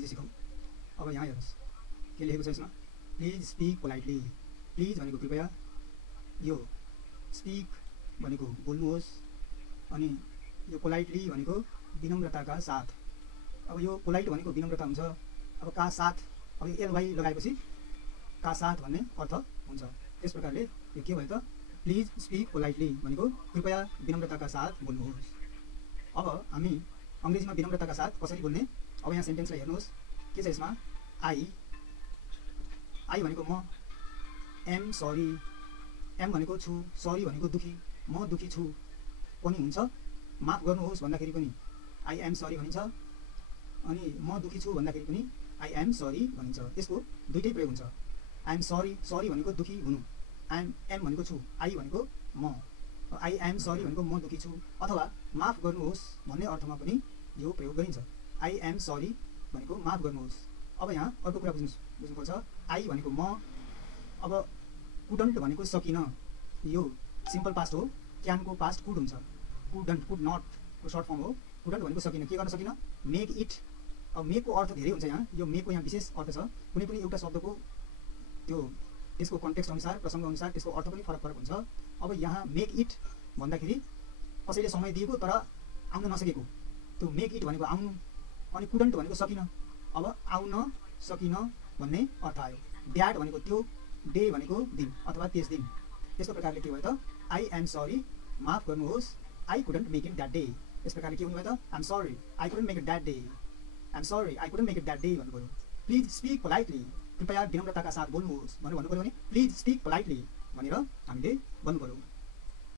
अंग्रेजी सिकौँ। अब यहाँ हेर्नुस् के लेखेको छ यसमा, प्लिज स्पीक पोलाइटली। प्लिज भनेको कृपया, यो स्पीक भनेको बोल्नुहोस्, अनि यो पोलाइटली भनेको विनम्रताका साथ। अब यो पोलाइट भनेको विनम्रता हुन्छ, अब का साथ, अब एलवाई लगाएपछि का साथ भन्ने अर्थ हुन्छ। त्यस प्रकारले यो के भयो त, प्लिज स्पीक पोलाइटली भनेको कृपया विनम्रताका साथ बोल्नुहोस्। अब हामी अंग्रेजीमा विनम्रताका साथ कसरी बोल्ने, अब यहाँ सेन्टेन्सलाई हेर्नुहोस् के छ यसमा, आई भनेको म, एम सरी, एम भनेको छु, सरी भनेको दुखी, म दुखी छु पनि हुन्छ, माफ गर्नुहोस् भन्दाखेरि पनि आई एम सरी भनिन्छ, अनि म दुखी छु भन्दाखेरि पनि आई एम सरी भनिन्छ। यसको दुईटै प्रयोग हुन्छ। आई एम सरी, सरी भनेको दुखी हुनु, एम भनेको छु, आई भनेको म, आई एम सरी भनेको म दुखी छु, अथवा माफ गर्नुहोस् भन्ने अर्थमा पनि यो प्रयोग गरिन्छ। आई एम सरी भनेको माफ गर्नुहोस्। अब यहाँ अर्को कुरा बुझ्नुपर्छ, आई भनेको म, अब कुडन्ट भनेको सकिन, यो सिम्पल पास्ट हो, क्यानको पास्ट कुड हुन्छ, कुडन्ट, कुड नट को सर्ट फर्म हो। कुडन्ट भनेको सकिन, के गर्न सकिन, मेक इट। अब मेकको अर्थ धेरै हुन्छ, यहाँ यो मेकको यहाँ विशेष अर्थ छ, कुनै पनि एउटा शब्दको त्यो त्यसको कन्टेक्स्ट अनुसार, प्रसङ्ग अनुसार त्यसको अर्थ पनि फरक हुन्छ। अब यहाँ मेक इट भन्दाखेरि कसैले समय दिएको तर आउन नसकेको, त्यो मेक इट भनेको आउनु, अनि कुडन्ट भनेको सकिन, अब आउन सकिन भन्ने अर्थ आयो। ड्याड भनेको त्यो, डे भनेको दिन अथवा त्यस दिन। त्यस्तो प्रकारले के भयो त, आई एम सरी, माफ गर्नुहोस्, I couldn't make it that day. यस प्रकारले के हुनु भयो त, I am sorry I couldn't make it that day, I am sorry I couldn't make it that day भन्नु पऱ्यो। प्लिज स्पीक पोलाइटली, कृपया विनम्रताका साथ बोल्नुहोस् भनेर भन्नु पऱ्यो भने प्लिज स्पीक पोलाइटली भनेर हामीले भन्नु पऱ्यो।